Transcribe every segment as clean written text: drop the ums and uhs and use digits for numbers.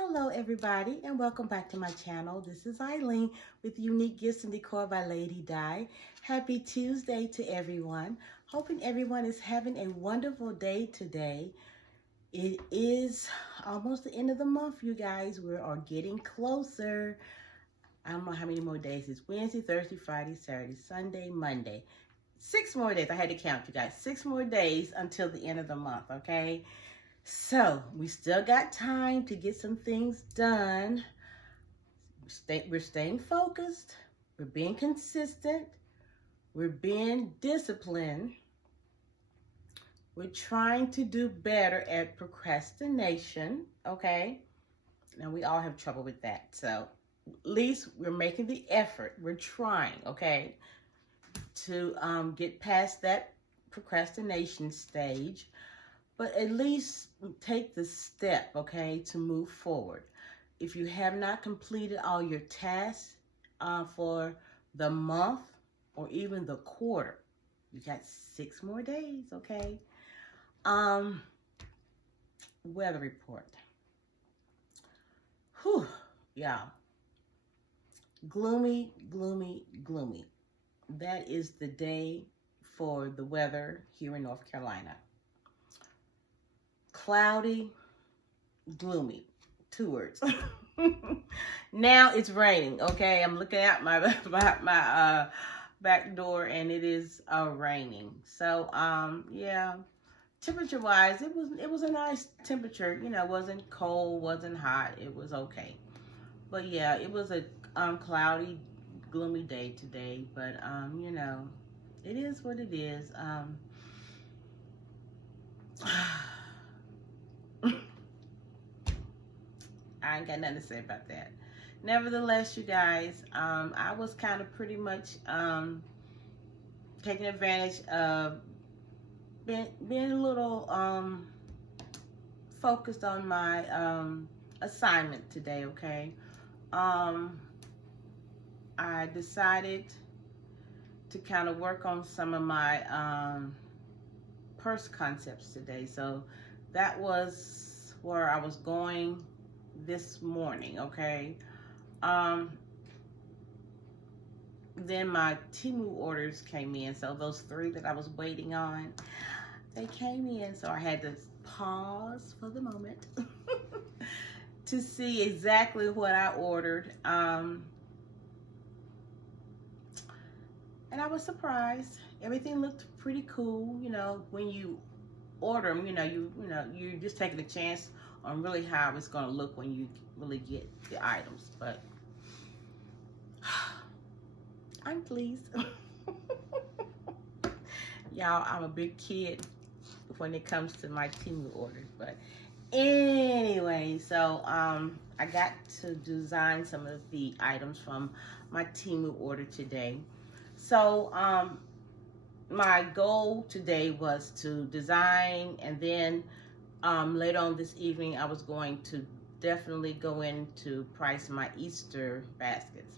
Hello everybody and welcome back to my channel. This is Eileen with Unique Gifts and Decor by Lady Di. Happy Tuesday to everyone. Hoping everyone is having a wonderful day today. It is almost the end of the month, you guys. We are getting closer. I don't know how many more days. It's Wednesday, Thursday, Friday, Saturday, Sunday, Monday. 6 more days. I had to count, you guys. 6 more days until the end of the month, okay? So, we still got time to get some things done. We're staying focused. We're being consistent. We're being disciplined. We're trying to do better at procrastination, okay? Now, we all have trouble with that. So, at least we're making the effort. We're trying, okay, to get past that procrastination stage. But at least take the step, okay, to move forward. If you have not completed all your tasks for the month or even the quarter, you got 6 more days, okay? Weather report. Whew, y'all. Gloomy, gloomy, gloomy. That is the day for the weather here in North Carolina. Cloudy, gloomy, 2 words. Now it's raining, okay? I'm looking out my back door and it is raining. So, yeah, temperature-wise, it was a nice temperature. You know, it wasn't cold, wasn't hot. It was okay. But, yeah, it was a cloudy, gloomy day today. But, you know, it is what it is. I ain't got nothing to say about that. Nevertheless, you guys, I was kind of pretty much taking advantage of being a little focused on my assignment today, okay? I decided to kind of work on some of my purse concepts today. So that was where I was going this morning, okay? Then my Temu orders came in, so those 3 that I was waiting on, they came in, so I had to pause for the moment to see exactly what I ordered. And I was surprised. Everything looked pretty cool. You know, when you order them, you're just taking a chance on really how it's going to look when you really get the items. But I'm pleased. Y'all, I'm a big kid when it comes to my Temu orders. But anyway, so I got to design some of the items from my Temu order today. So my goal today was to design, and then later on this evening, I was going to definitely go in to price my Easter baskets.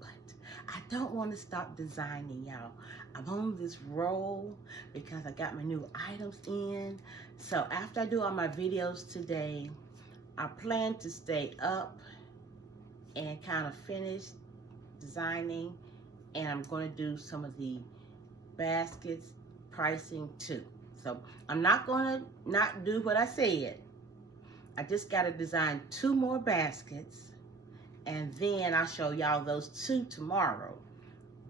But I don't want to stop designing, y'all. I'm on this roll because I got my new items in. So after I do all my videos today, I plan to stay up and kind of finish designing, and I'm going to do some of the baskets pricing too. So I'm not going to not do what I said. I just got to design 2 more baskets, and then I'll show y'all those 2 tomorrow.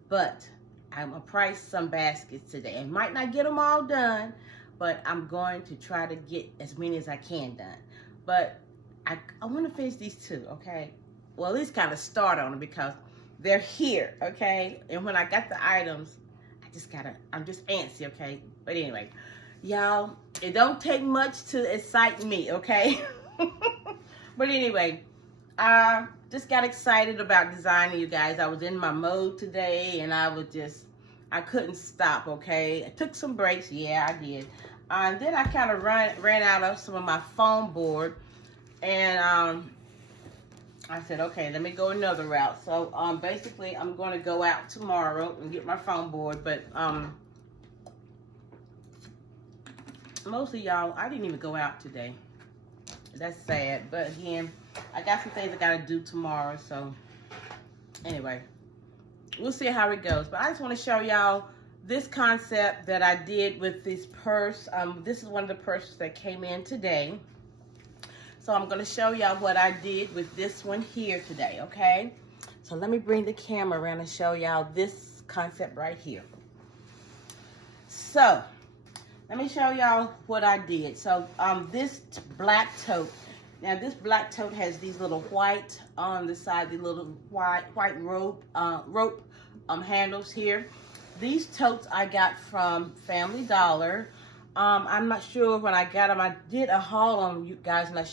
But I'm going to price some baskets today. I might not get them all done, but I'm going to try to get as many as I can done. But I want to finish these 2, okay? Well, at least kind of start on them because they're here, okay? And when I got the items, I'm just antsy, okay? But anyway, y'all, it don't take much to excite me, okay? But anyway, I just got excited about designing, you guys. I was in my mode today, and I couldn't stop, okay? I took some breaks, yeah, I did. And then I kind of ran out of some of my foam board, and I said, okay, let me go another route. So basically, I'm going to go out tomorrow and get my foam board, but Mostly, y'all, I didn't even go out today. That's sad. But again, I got some things I got to do tomorrow. So anyway, we'll see how it goes. But I just want to show y'all this concept that I did with this purse. This is one of the purses that came in today. So I'm going to show y'all what I did with this one here today, okay? So let me bring the camera around and show y'all this concept right here. So let me show y'all what I did. So this black tote. Now this black tote has these little white on the side, the little white rope handles here. These totes I got from Family Dollar. I'm not sure when I got them. I did a haul on you guys, and I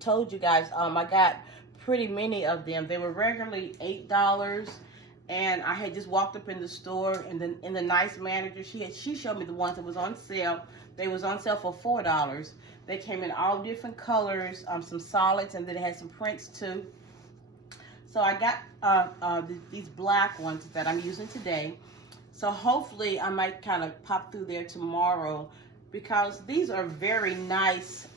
told you guys I got pretty many of them. They were regularly $8, and I had just walked up in the store, and then in the nice manager, she showed me the ones that was on sale. They was on sale for $4. They came in all different colors, some solids, and then it had some prints too. So I got these black ones that I'm using today. So hopefully I might kind of pop through there tomorrow, because these are very nice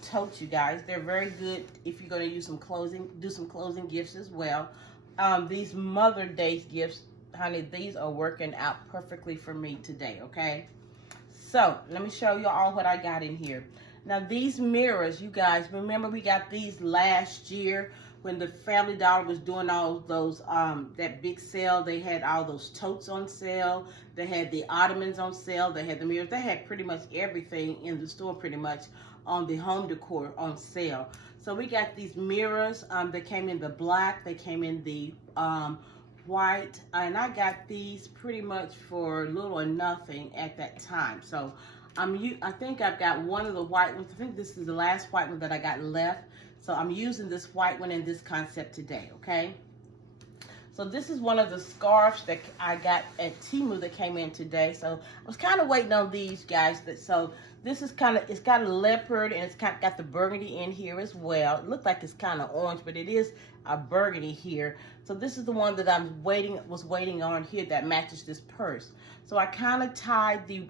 totes, you guys. They're very good if you're going to use some do some closing gifts as well. These Mother's Day gifts, honey, these are working out perfectly for me today, okay? So let me show you all what I got in here. Now these mirrors, you guys, remember we got these last year when the Family Dollar was doing all those, that big sale. They had all those totes on sale. They had the ottomans on sale. They had the mirrors. They had pretty much everything in the store pretty much on the home decor on sale. So we got these mirrors. They came in the black. They came in the white. And I got these pretty much for little or nothing at that time. So I think I've got one of the white ones. I think this is the last white one that I got left. So I'm using this white one in this concept today, okay? So this is one of the scarves that I got at Temu that came in today. So I was kind of waiting on these guys. So this is it's got a leopard, and it's got the burgundy in here as well. It looked like it's kind of orange, but it is a burgundy here. So this is the one that was waiting on here that matches this purse. So I kind of tied the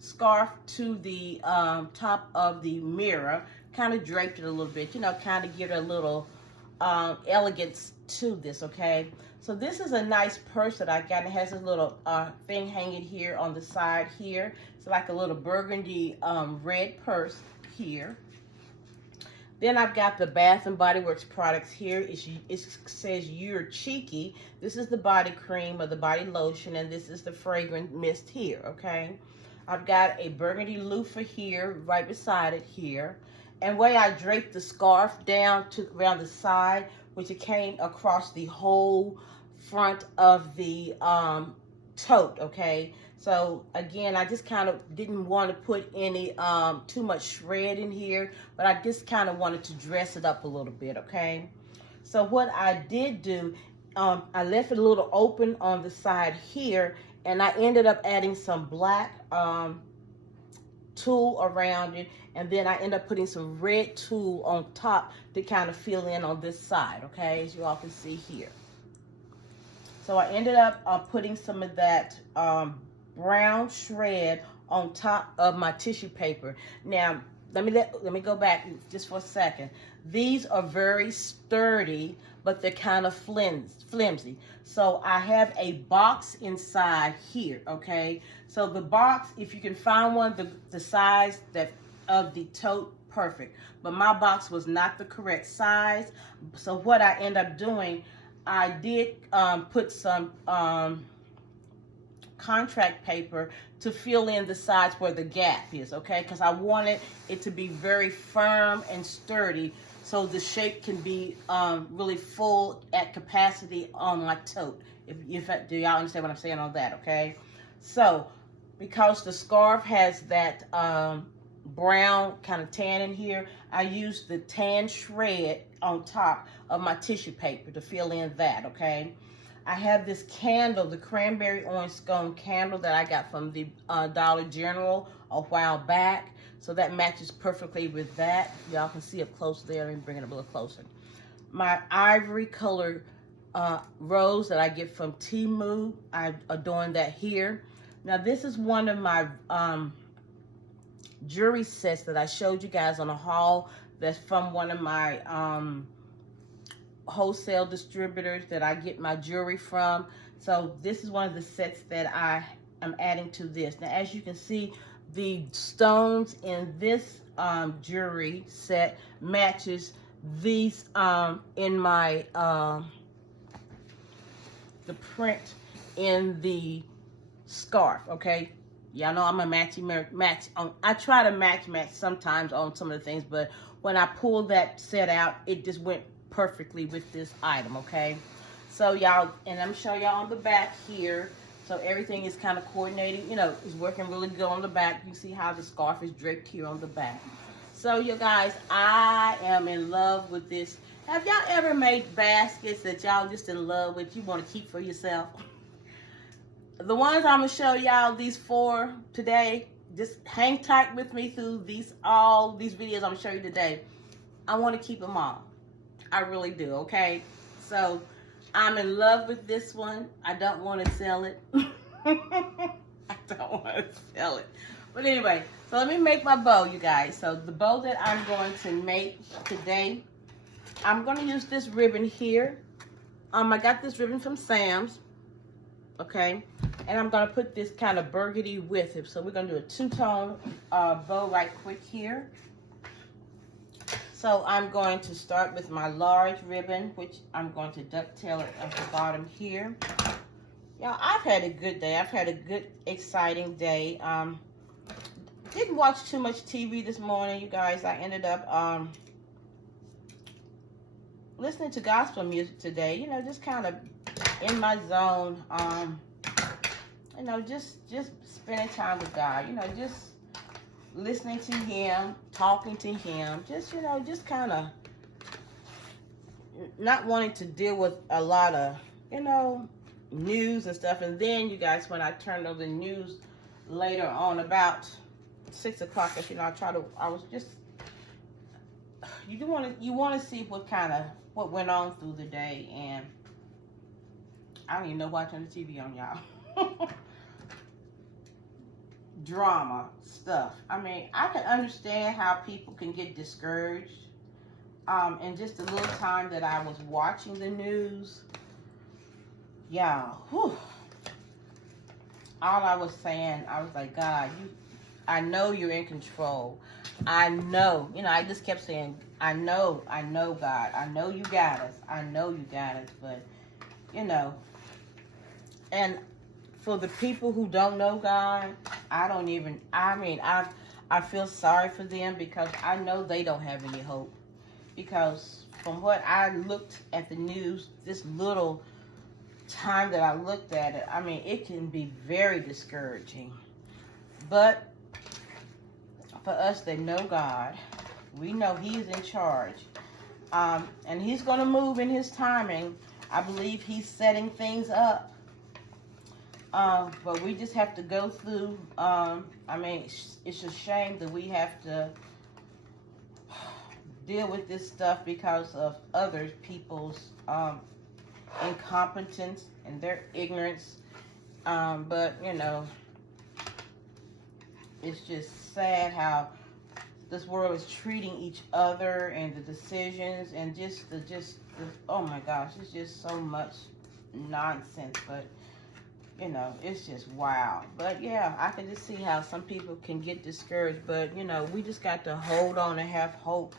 scarf to the top of the mirror, kind of draped it a little bit, you know, kind of give it a little elegance to this, okay? So this is a nice purse that I got. It has a little thing hanging here on the side here. It's like a little burgundy red purse here. Then I've got the Bath and Body Works products here. It says You're Cheeky. This is the body cream or the body lotion, and this is the fragrance mist here, okay? I've got a burgundy loofah here, right beside it here. And way I draped the scarf down around the side, which it came across the whole front of the tote, okay? So again, I just kind of didn't want to put any too much shred in here, but I just kind of wanted to dress it up a little bit, okay? So what I did do, I left it a little open on the side here, and I ended up adding some black tulle around it, and then I ended up putting some red tulle on top to kind of fill in on this side, okay, as you all can see here. So I ended up putting some of that brown shred on top of my tissue paper. Now, let me go back just for a second. These are very sturdy, but they're kind of flimsy. So I have a box inside here, okay? So the box, if you can find one the size of the tote, perfect. But my box was not the correct size. So what I end up doing, I did put some contract paper to fill in the sides where the gap is, okay? Because I wanted it to be very firm and sturdy, so the shape can be really full at capacity on my tote. Do y'all understand what I'm saying on that, okay? So, because the scarf has that brown kind of tan in here, I used the tan shred on top of my tissue paper to fill in that, okay? I have this candle, the cranberry orange scone candle that I got from the Dollar General a while back. So that matches perfectly with that. Y'all can see up close there. Let me bring it up a little closer. My ivory color rose that I get from Temu, I adorned that here. Now, this is one of my jewelry sets that I showed you guys on a haul. That's from one of my wholesale distributors that I get my jewelry from. So this is one of the sets that I am adding to this. Now, as you can see, the stones in this jewelry set matches these in my the print in the scarf. Okay, y'all know I'm a match. I try to match sometimes on some of the things, but when I pulled that set out, it just went perfectly with this item. Okay, so y'all, and I'm showing y'all on the back here. So everything is kind of coordinated, you know, it's working really good on the back. You see how the scarf is draped here on the back. So you guys, I am in love with this. Have y'all ever made baskets that y'all just in love with, you want to keep for yourself? The ones I'm going to show y'all, these 4 today, just hang tight with me through all these videos I'm going to show you today. I want to keep them all. I really do, okay? So I'm in love with this one. I don't want to sell it. I don't want to sell it. But anyway, so let me make my bow, you guys. So the bow that I'm going to make today, I'm going to use this ribbon here. I got this ribbon from Sam's. Okay. And I'm going to put this kind of burgundy with it. So we're going to do a two-tone bow right quick here. So I'm going to start with my large ribbon, which I'm going to ducktail it at the bottom here. Y'all, I've had a good day. I've had a good, exciting day. Didn't watch too much TV this morning, you guys. I ended up listening to gospel music today. You know, just kind of in my zone. You know, just spending time with God. You know, just listening to Him, talking to Him, just, you know, just kind of not wanting to deal with a lot of, you know, news and stuff. And then, you guys, when I turned on the news later on about 6 o'clock, you know, I was just, you want to see what went on through the day. And I don't even know why I turned the TV on, y'all. Drama stuff. I mean, I can understand how people can get discouraged. In just a little time that I was watching the news, y'all, all I was saying, I was like, God, I know you're in control. I know, you know, I just kept saying, I know, God, I know you got us. I know you got us, but, you know, and for the people who don't know God, I feel sorry for them, because I know they don't have any hope. Because from what I looked at the news, this little time that I looked at it, I mean, it can be very discouraging. But for us that know God, we know He's in charge. And He's going to move in His timing. I believe He's setting things up. But we just have to go through, I mean, it's a shame that we have to deal with this stuff because of other people's incompetence and their ignorance. But, you know, it's just sad how this world is treating each other and the decisions and just the oh my gosh, it's just so much nonsense. But, you know, it's just wow. But yeah, I can just see how some people can get discouraged. But, you know, we just got to hold on and have hope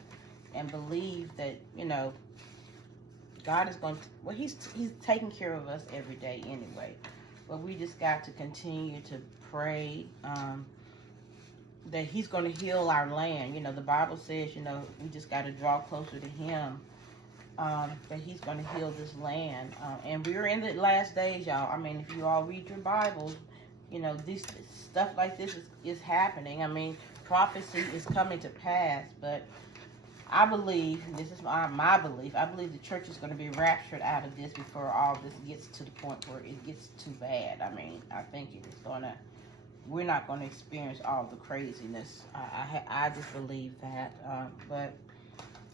and believe that, you know, God is going to, well, He's taking care of us every day anyway. But we just got to continue to pray that He's going to heal our land. You know, the Bible says, you know, we just got to draw closer to Him. That He's going to heal this land. And we're in the last days, y'all. I mean, if you all read your Bibles, you know, this stuff like this is happening. I mean, prophecy is coming to pass. But I believe, and this is my belief, I believe the church is going to be raptured out of this before all this gets to the point where it gets too bad. I mean, I think it is going to, we're not going to experience all the craziness. I just believe that. But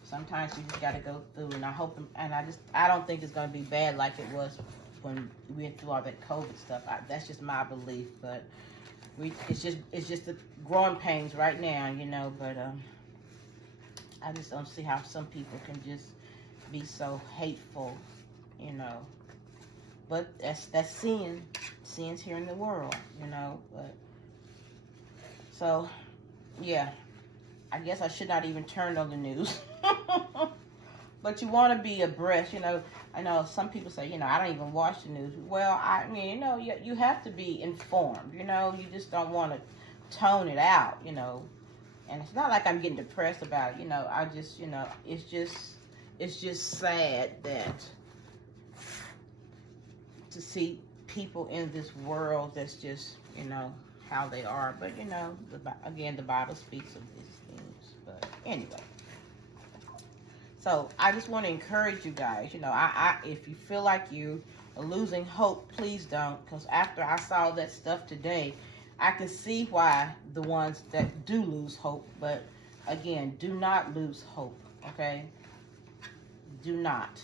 sometimes you just got to go through, and I hope, and I don't think it's going to be bad like it was when we went through all that COVID stuff. That's just my belief, but it's just the growing pains right now, you know. But I just don't see how some people can just be so hateful, you know. But that's sin. Sin's here in the world, you know. But so, yeah, I guess I should not even turn on the news. But you want to be abreast, you know. I know some people say, you know, I don't even watch the news. Well, I mean, you know, you have to be informed, you know. You just don't want to tone it out, you know. And it's not like I'm getting depressed about it, you know. I just, you know, it's just sad that to see people in this world that's just, you know, how they are. But, you know, again, the Bible speaks of these things. But anyway. So I just want to encourage you guys, you know, if you feel like you are losing hope, please don't. Because after I saw that stuff today, I can see why the ones that do lose hope. But again, do not lose hope, okay? Do not.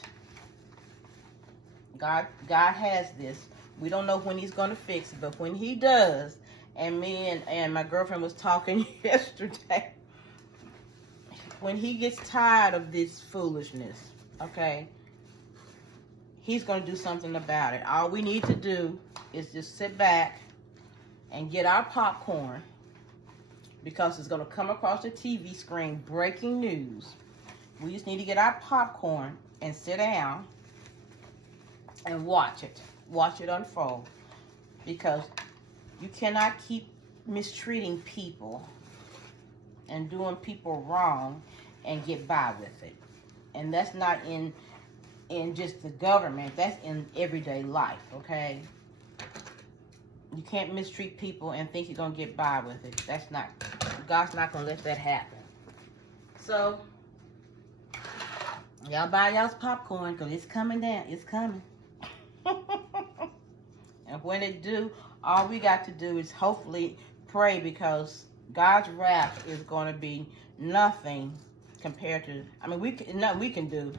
God has this. We don't know when he's going to fix it, but when he does, and me and my girlfriend was talking yesterday, when he gets tired of this foolishness, okay, he's going to do something about it. All we need to do is just sit back and get our popcorn, because it's going to come across the TV screen, breaking news. We just need to get our popcorn and sit down and watch it unfold, because you cannot keep mistreating people and doing people wrong and get by with it. And that's not in just the government, that's in everyday life, okay? You can't mistreat people and think you're gonna get by with it. That's not, God's not gonna let that happen. So y'all buy y'all's popcorn, because it's coming down. It's coming. And when it do, all we got to do is hopefully pray, because God's wrath is going to be nothing compared to, I mean, nothing we can do,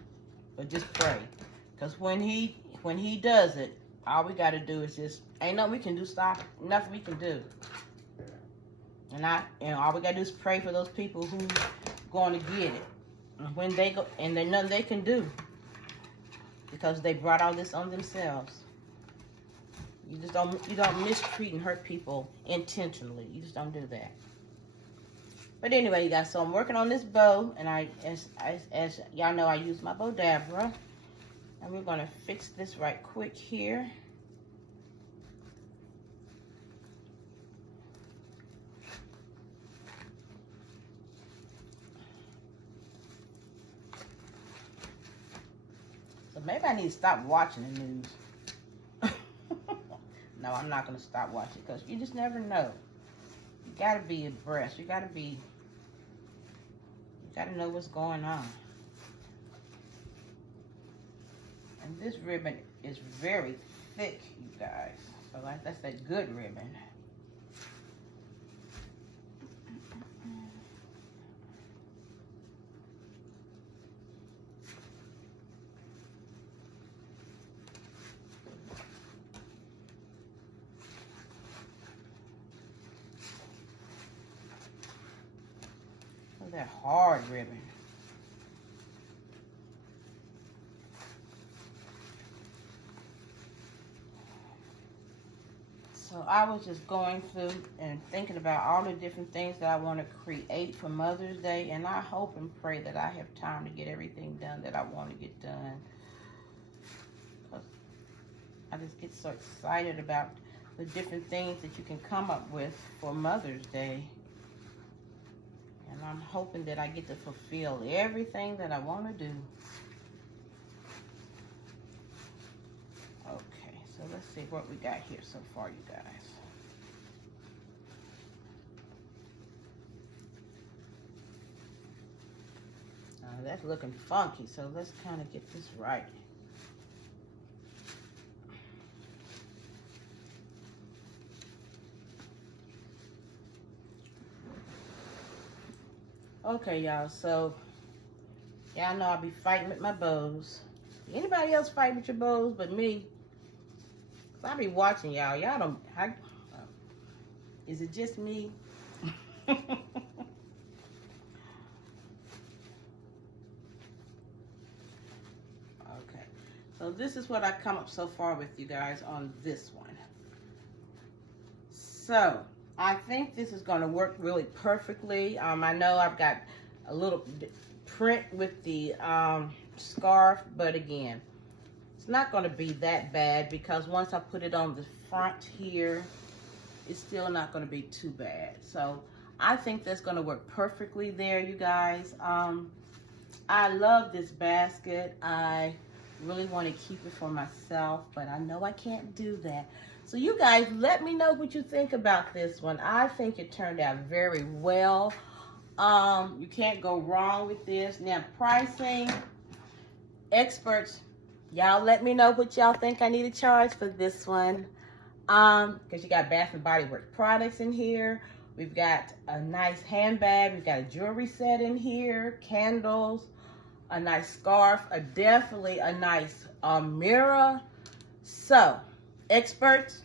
but just pray. Because when he does it, all we got to do is just, ain't nothing we can do, stop it. Nothing we can do. And all we got to do is pray for those people who going to get it. And when they go, and there's nothing they can do, because they brought all this on themselves. You don't mistreat and hurt people intentionally. You just don't do that. But anyway, you guys, so I'm working on this bow, and as y'all know, I use my bow dabber, and we're gonna fix this right quick here. So maybe I need to stop watching the news. No, I'm not going to stop watching, because you just never know. You got to be abreast. You got to know what's going on. And this ribbon is very thick, you guys. So that's that good ribbon. That hard ribbon. So I was just going through and thinking about all the different things that I want to create for Mother's Day, and I hope and pray that I have time to get everything done that I want to get done. Because I just get so excited about the different things that you can come up with for Mother's Day. And I'm hoping that I get to fulfill everything that I want to do. Okay, so let's see what we got here so far, you guys. That's looking funky, so let's kind of get this right. Okay, y'all, so y'all know I'll be fighting with my bows. Anybody else fight with your bows but me? I be watching y'all. Y'all don't, is it just me? Okay, so this is what I come up so far with you guys on this one. So I think this is going to work really perfectly. I know I've got a little print with the scarf, but again, it's not going to be that bad because once I put it on the front here, it's still not going to be too bad. So I think that's going to work perfectly there, you guys. I love this basket. I really want to keep it for myself, but I know I can't do that. So you guys, let me know what you think about this one. I think it turned out very well. You can't go wrong with this. Now, pricing, experts, y'all let me know what y'all think I need to charge for this one. Because you got Bath and Body Works products in here. We've got a nice handbag. We've got a jewelry set in here, candles, a nice scarf, definitely a nice mirror. So, experts,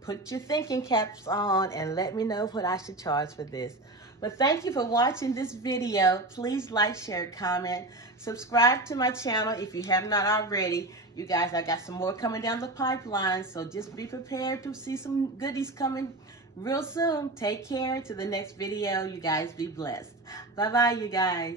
put your thinking caps on and let me know what I should charge for this. But thank you for watching this video. Please like, share, comment, subscribe to my channel if you have not already. You guys, I got some more coming down the pipeline, so just be prepared to see some goodies coming real soon. Take care. To the next video. You guys be blessed. Bye-bye, you guys.